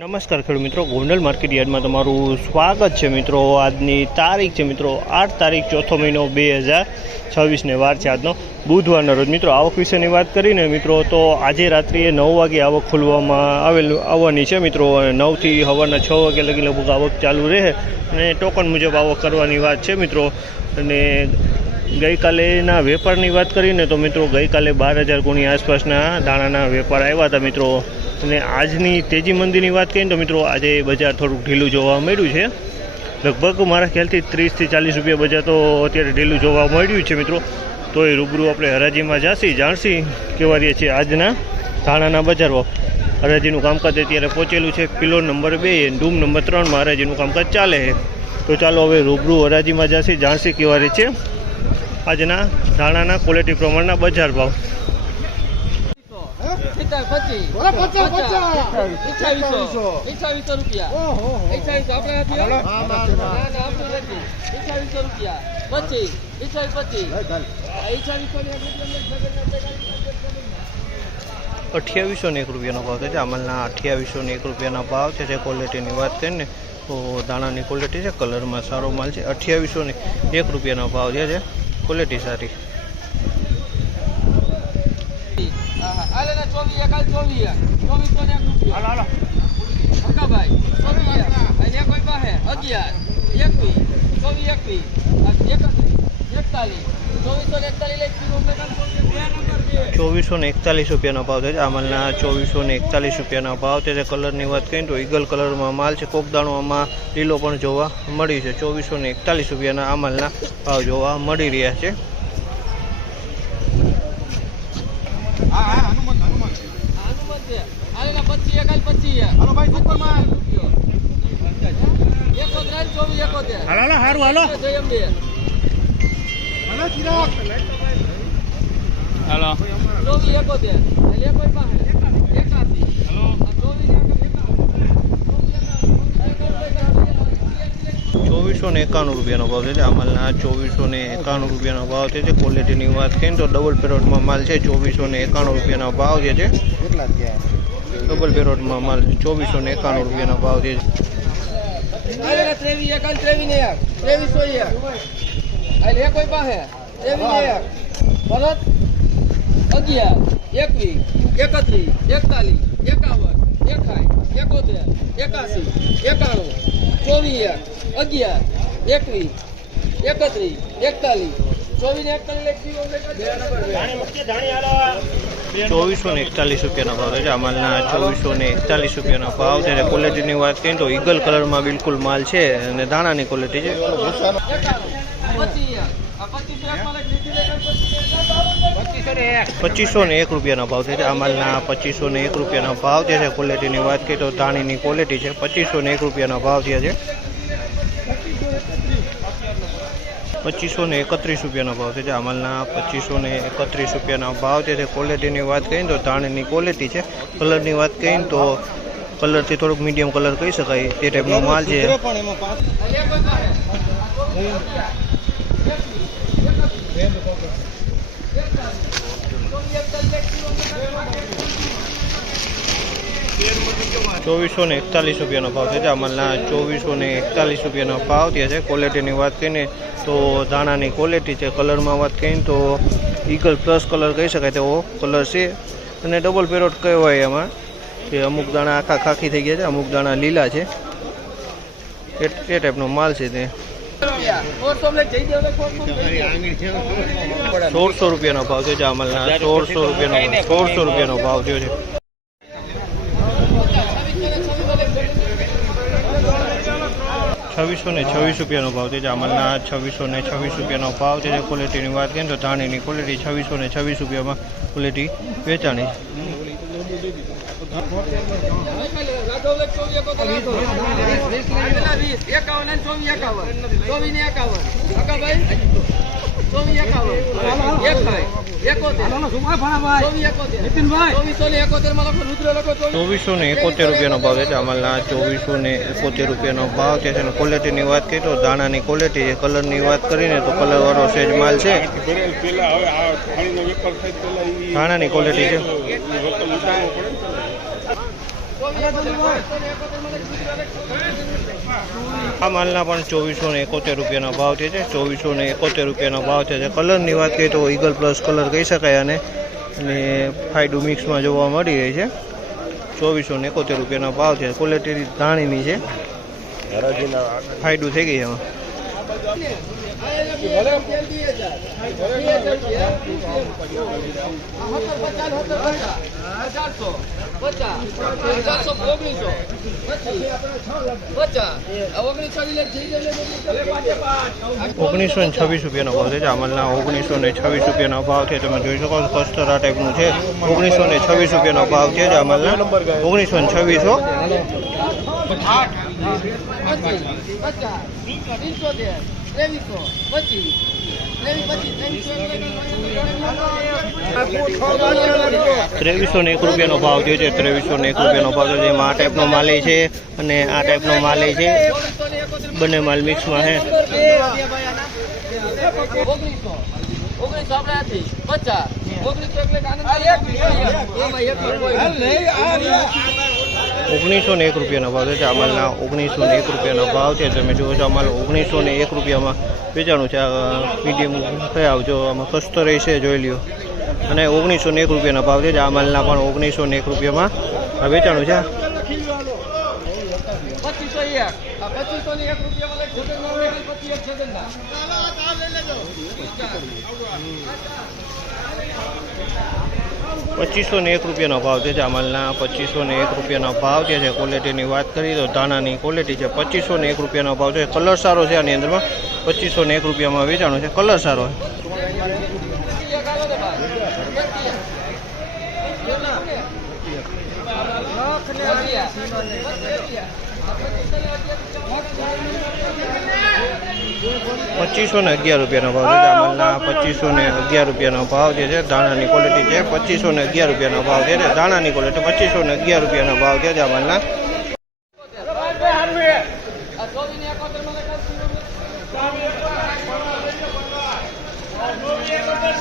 નમસ્કાર ખેડૂત મિત્રો, ગોંડલ માર્કેટ યાર્ડમાં તમારું સ્વાગત છે મિત્રો। આજની તારીખ છે મિત્રો 8 તારીખ ચોથો મહિનો 2026 ને વાર છે આજનો બુધવારના રોજ। મિત્રો આવક વિશેની વાત કરીને મિત્રો તો આજે રાત્રિએ 9 વાગે આવક ખોલવામાં આવવાની છે મિત્રો। 9 થી સવારના 6 વાગે લગી લગભગ આવક ચાલુ રહે અને ટોકન મુજબ આવક કરવાની વાત છે મિત્રો। અને ગઈકાલેના વેપારની વાત કરીને તો મિત્રો ગઈકાલે 12,000 ગુણી આસપાસના દાણાના વેપાર આવ્યા હતા મિત્રો। અને આજની તેજી મંદીની વાત કરીએ તો મિત્રો આજે બજાર થોડુંક ઢીલું જોવા મળ્યું છે। લગભગ મારા ખ્યાલથી 30 થી 40 રૂપિયા બજાર તો અત્યારે ઢીલું જોવા મળ્યું છે મિત્રો। તો એ રૂબરૂ આપણે હરાજીમાં જાણશી કેવા રહે છે આજના ધાણાના બજાર ભાવ। હરાજીનું કામકાજ અત્યારે પહોંચેલું છે। પિલોર નંબર 2 ડૂમ નંબર 3માં હરાજીનું કામકાજ ચાલે છે। તો ચાલો હવે રૂબરૂ હરાજીમાં જાણશી કેવા રહે છે આજના ધાણાના ક્વોલિટી પ્રમાણના બજાર ભાવ। 2801 રૂપિયાનો ભાવ છે। અમલના 2801 રૂપિયાના ભાવ છે। ક્વોલિટીની વાત કરીએ ને તો દાણાની ક્વોલિટી છે, કલરમાં સારો માલ છે। 2801 રૂપિયાનો ભાવ છે, ક્વોલિટી સારી। ₹2441 રૂપિયાનો ભાવ છે। અમલના 2441 રૂપિયાનો ભાવ છે। કલરની વાત કરીએ તો ઈગલ કલરમાં માલ છે। કોક દાણો આમાં લીલો પણ જોવા મળી છે। 2441 રૂપિયાના અમલના ભાવ જોવા મળી રહ્યા છે। હાલો 2491 રૂપિયાનો ભાવ છે। અમલના 2491 રૂપિયાનો ભાવ છે। ક્વોલિટીની વાત કરીએ તો ડબલ પેરોટમાં માલ છે। 2491 રૂપિયાનો ભાવ છે। ડબલ પેરોટમાં માલ 2491 રૂપિયાનો ભાવ છે। 2441 રૂપિયાનો ભાવ છે। અમલના 2441 રૂપિયાનો ભાવ છે। ક્વોલિટીની વાત કરીએ તો ઈગલ કલરમાં બિલકુલ માલ છે અને દાણાની ક્વોલિટી છે। 2501 રૂપિયાનો ભાવ છે। અમલના 2501 રૂપિયાનો ભાવ છે। ક્વોલિટીની વાત કરીએ તો દાણીની ક્વોલિટી છે। 2501 રૂપિયાનો ભાવ છે। 2531 રૂપિયાનો ભાવ છે। અમલના 2531 રૂપિયાનો ભાવ છે। ક્વોલિટીની વાત કરીએ તો દાણીની ક્વોલિટી છે। કલરની વાત કરીએ તો કલરથી થોડુંક મીડિયમ કલર કહી શકાય તે ટાઈપનો માલ છે। 2441 રૂપિયાનો ભાવ છે। અમલના 2441 રૂપિયાનો ભાવ છે। ક્વોલિટીની વાત કરીને તો દાણાની ક્વોલિટી છે। કલરમાં વાત કરીએ તો ઈગલ પ્લસ કલર કહી શકાય તેવો કલર છે અને ડબલ પેરોટ કહેવાય એમાં કે અમુક દાણા આખા ખાખી થઈ ગયા છે, અમુક દાણા લીલા છે, એ ટાઈપનો માલ છે। તે 1600 રૂપિયાનો ભાવ છે। અમલના 1600 રૂપિયાનો ભાવ થયો છે। 2626 રૂપિયાનો ભાવ છે। અમલના 2626 રૂપિયાનો ભાવ છે। ક્વોલિટીની વાત કરીએ તો ધાણીની ક્વોલિટી 2626 રૂપિયામાં ક્વોલિટી વેચાણી છે। 2471 રૂપિયાનો ભાવ છે। અમલના 2471 રૂપિયાનો ભાવ છે। ક્વોલિટીની વાત કરીએ તો દાણાની ક્વોલિટી છે। કલરની વાત કરીને તો કલરવાળો સેજ માલ છે। દાણાની ક્વોલિટી છે। આ માલના પણ 2471 રૂપિયાનો ભાવ છે. 2471 રૂપિયાનો ભાવ છે. કલરની વાત કરીએ તો ઈગલ પ્લસ કલર કહી શકાય અને ફાયડુ મિક્સમાં જોવા મળી રહી છે. 2471 રૂપિયાનો ભાવ છે. ક્વોલિટી ધાણીની છે. ફાયડુ થઈ ગઈ એમાં. ઓગણીસો ને 26 રૂપિયાનો ભાવ છે. જામલના 1926 રૂપિયાનો ભાવ છે. તમે જોઈ શકો છો કસ્તર આ ટાઈપનું છે. 1926 રૂપિયાનો ભાવ છે. જામલના 2301 રૂપિયાનો ભાવ છે. 2301 રૂપિયાનો ભાવ છે. જેમાં આ ટાઈપનો માલે છે અને આ ટાઈપનો માલે છે. બંને માલ મિક્સમાં છે. 1901 રૂપિયાનો ભાવ છે. જામલના 1901 રૂપિયાનો ભાવ છે. તમે જુઓ છો અમારે 1901 રૂપિયામાં વેચાણું છે. મીડિયમ થઈ આવજો આમાં કસ્તર છે જોઈ લ્યો. અને 1901 રૂપિયાનો ભાવ છે. જામલના પણ 1901 રૂપિયામાં વેચાણું છે. 2501 રૂપિયાનો ભાવ છે. જામલના 2501 રૂપિયાનો ભાવ છે. ક્વોલિટીની વાત કરીએ તો ધાણાની ક્વોલિટી છે. 2501 રૂપિયાનો ભાવ છે. કલર સારો છે. આની અંદરમાં 2501 રૂપિયામાં વેચાણું છે. કલર સારો છે. 2511 રૂપિયાનો ભાવ છે. જામલના 2511 રૂપિયાનો ભાવ જે છે. ધાણાની ક્વોલિટી છે. 2511 રૂપિયાનો ભાવ છે. ધાણાની ક્વોલિટી 2511 રૂપિયાનો ભાવ છે. જામલના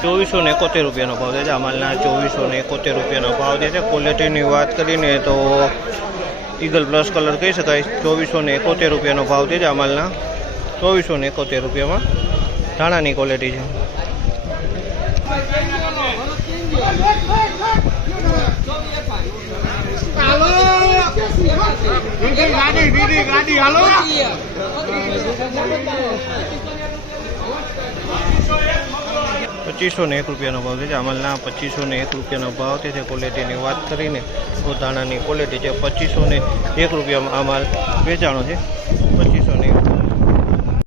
2471 રૂપિયાનો ભાવ છે. જામલના 2471 રૂપિયાનો ભાવ છે. ક્વોલિટીની વાત કરીને તો ઈગલ પ્લસ કલર કહી શકાય. 2471 રૂપિયાનો ભાવ છે. જામલના 2471 રૂપિયામાં ધાણાની ક્વોલિટી છે. ₹2501 રૂપિયાનો ભાવ છે. જામલના 2501 રૂપિયાનો ભાવ છે. ક્વોલિટીની વાત કરીને તો ધાણાની ક્વોલિટી છે. 2501 રૂપિયામાં આ માલ વેચાણો છે. 2501